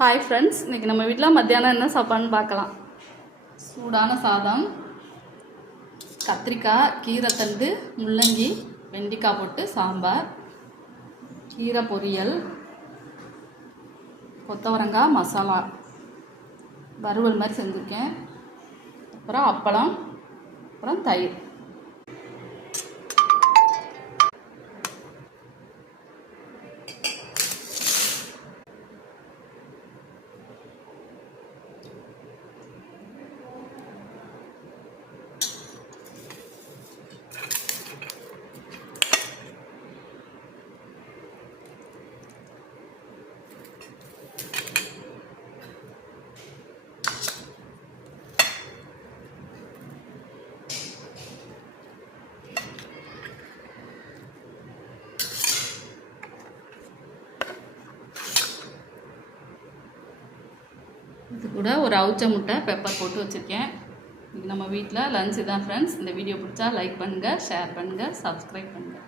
Hi friends, இன்றைக்கி நம்ம வீட்டில் மத்தியானம் என்ன சாப்பாடுன்னு பார்க்கலாம். சூடான சாதம், கத்திரிக்காய், கீரைத்தண்டு, முள்ளங்கி, வெண்டைக்காய் போட்டு சாம்பார், கீரை பொரியல், கொத்தவரங்காய் மசாலா வறுவல் மாதிரி செஞ்சுருக்கேன். அப்புறம் அப்பளம், அப்புறம் தயிர். இது கூட ஒரு அவிச்ச முட்டை பெப்பர் போட்டு வச்சுருக்கேன். இன்றைக்கி நம்ம வீட்டில் லஞ்ச் தான் ஃப்ரெண்ட்ஸ். இந்த வீடியோ பிடிச்சா லைக் பண்ணுங்கள், ஷேர் பண்ணுங்கள், சப்ஸ்கிரைப் பண்ணுங்கள்.